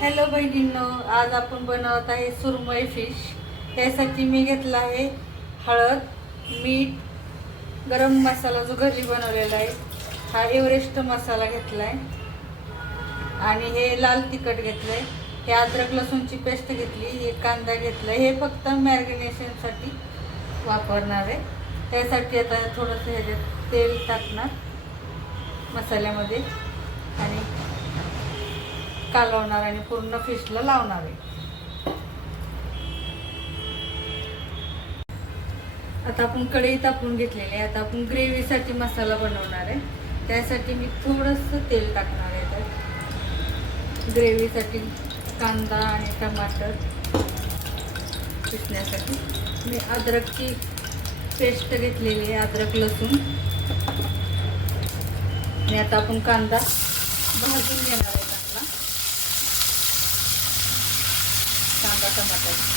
Hello बहिणींनो, आज आपण बनवत आहे सुरमई फिश. त्यासाठी मी घेतला आहे हळद, मीठ, गरम मसाला जो घरी बनवलेला आहे, हा एव्हरेस्ट मसाला घेतला आहे, आणि हे लाल तिखट घेतलं आहे, हे अद्रक लसूणची पेस्ट घेतली, हे कांदा घेतला. हे फक्त मॅरिनेशनसाठी वापरणार आहे. त्यासाठी आता थोडंसं ह्याच्यात तेल टाकणार मसाल्यामध्ये आणि कालवणार आणि पूर्ण फिशला लावणार आहे. आता आपण कढई तापवून घेतलेली आहे. आता आपण ग्रेव्हीसाठी मसाला बनवणार आहे. त्यासाठी मी थोडंसं तेल टाकणार आहे. तर ग्रेव्हीसाठी कांदा आणि टमाटर पिसण्यासाठी मी अद्रकची पेस्ट घेतलेली आहे, अद्रक लसूण. आणि आता आपण कांदा भाजून घेणार आहे. कांदा टमाटर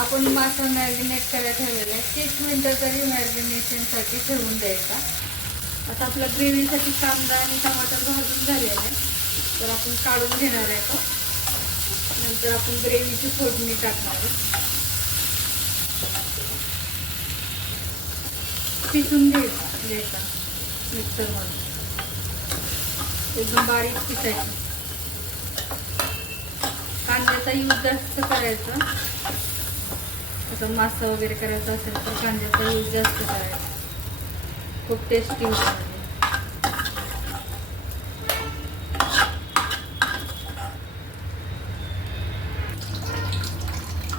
आपण मासा मॅरिनेट करायला ठेवलेला आहे. 30 मिनिटं तरी मॅरिनेशनसाठी ठेवून द्यायचा. आता आपला ग्रेव्हीसाठी कांदा आणि टमाटर भाजून झालेला आहे, तर आपण काढून घेणार आहे. तो नंतर आपण ग्रेव्हीची फोडणी टाकणार आहे. पिसून घ्यायचा मिक्सरमध्ये, एकदम बारीक पिसायचं. कांद्याचा यूज जास्त करायचा. आता मासा वगैरे करायचा असेल तर कांद्याचा यूज जास्त करायचा, खूप टेस्टी होतं.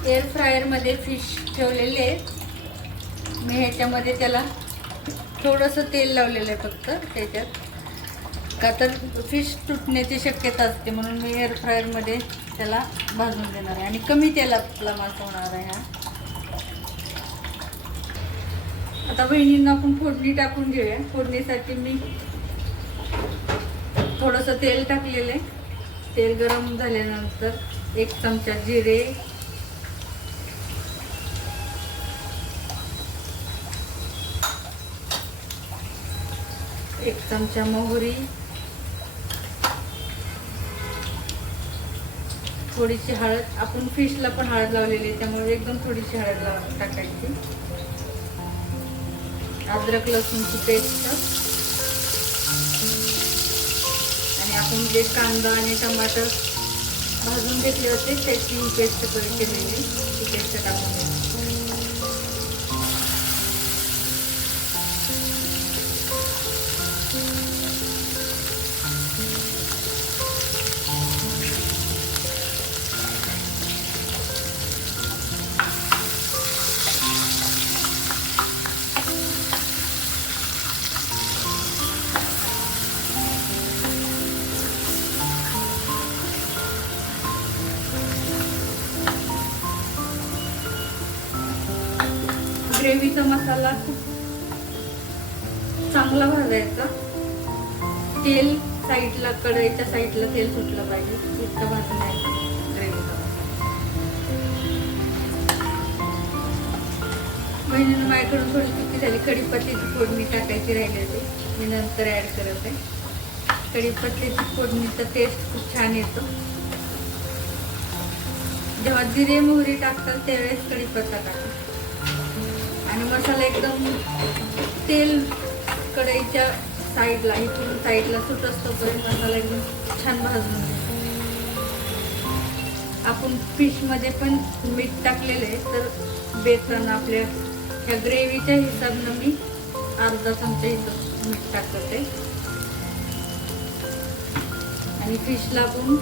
एअर फ्रायरमध्ये फिश ठेवलेले आहेत मी. ह्याच्यामध्ये त्याला थोडंसं तेल लावलेलं आहे फक्त त्याच्यात, का तर फिश तुटण्याची शक्यता असते, म्हणून मी एअर फ्रायरमध्ये त्याला भाजून देणार आहे. आणि कमी तेलातला मासा होणार आहे हा. आता बहिणींना आपण फोडणी टाकून घेऊया. फोडणीसाठी मी थोडंसं तेल टाकलेलं आहे. तेल गरम झाल्यानंतर 1 चमचा जिरे, 1 चमचा मोहरी, थोडीशी हळद. आपण फिशला पण हळद लावलेली आहे, त्यामुळे एकदम थोडीशी हळद टाकायची. अद्रक लसूणची पेस्ट आणि आपण जे कांदा आणि टमाटर भाजून घेतले होते त्याची पेस्ट केलेली ती पेस्ट टाकून द्यायची. ग्रेव्हीचा मसाला खूप चांगला भाजायचा. तेल साईडला, कढईच्या साईडला तेल सुटलं पाहिजे, इतकं भाजून घ्यायचं ग्रेव्हीचा मसाला. बहिणीनं माझ्याकडून थोडी चुकी झाली. कढीपत्त्याची फोडणी टाकायची राहिली होती, मी नंतर ॲड करत आहे. कढीपत्त्याची फोडणीचा टेस्ट खूप छान येतो. जेव्हा जिरे मोहरी टाकतात त्यावेळेस कढीपत्ता टाकतात. आणि मसाला एकदम तेल कढईच्या साईडला, इथून साईडला सुट असतोपर्यंत मसाला एकदम छान भाजून घ्यायचा. आपण फिशमध्ये पण मीठ टाकलेलं आहे, तर बेसन आपल्या ह्या ग्रेव्हीच्या हिशोबानं मी अर्धा चमचा इथं मीठ टाकत आहे. आणि फिशला पण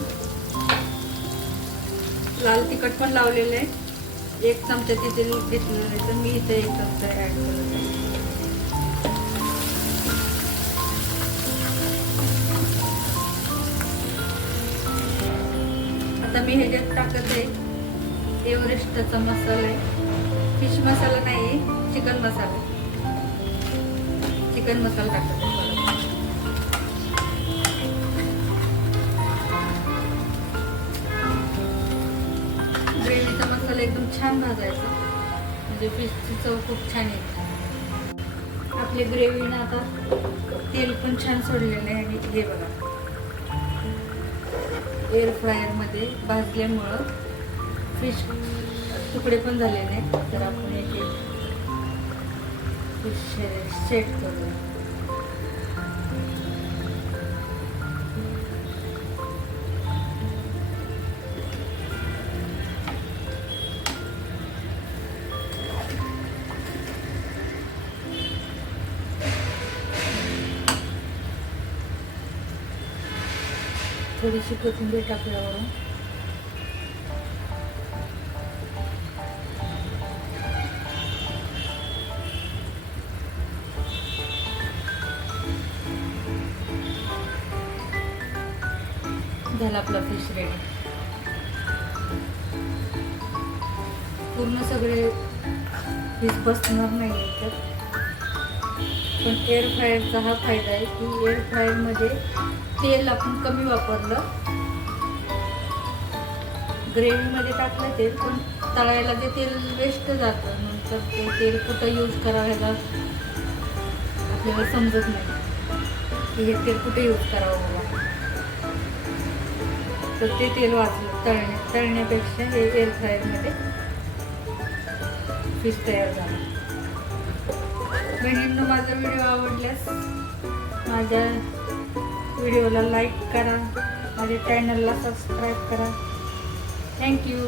लाल तिखट पण लावलेलं आहे. 1 चमचा तिथे घेतलेलं आहे, तर मी इथे 1 चमचा ॲड करत आहे. आता मी ह्याच्यात टाकत आहे एव्हरेस्टचा मसाला आहे, फिश मसाला नाही आहे. चिकन मसाला टाकते. ग्रेव्हीचा मसाला एकदम छान भाजायचा म्हणजे फिशची चव खूप छान येते. आपली ग्रेव्हीनं आता तेल पण छान सोडलेलं आहे. आणि हे बघा एअर फ्रायरमध्ये भाजल्यामुळं फिश तुकडे पण झाले नाहीत. तर आपण एक फिश सेट करूया. थोडीशी कोथिंबीर टाकल्यावरून झाला आपला फिश रेडी. पूर्ण सगळे फिश बसणार नाही याच्यात, पण एअर फ्रायरचा हा फायदा आहे की एअर फ्रायरमध्ये तेल आपण कमी वापरलं. ग्रेव्हीमध्ये टाकलं तेल, पण तळायला ते तेल वेस्ट जातं. नंतर ते तेल कुठं यूज करावं ह्याला आपल्याला समजत नाही की हे तेल कुठे यूज करावं मला. तर ते तेल वाचलं तळण्यापेक्षा हे एअर फ्रायरमध्ये फिश तयार झालं. बहिणींनो, माझा व्हिडिओ आवडल्यास माझ्या व्हिडिओला लाईक करा, माझ्या चॅनलला सबस्क्राईब करा. थँक्यू.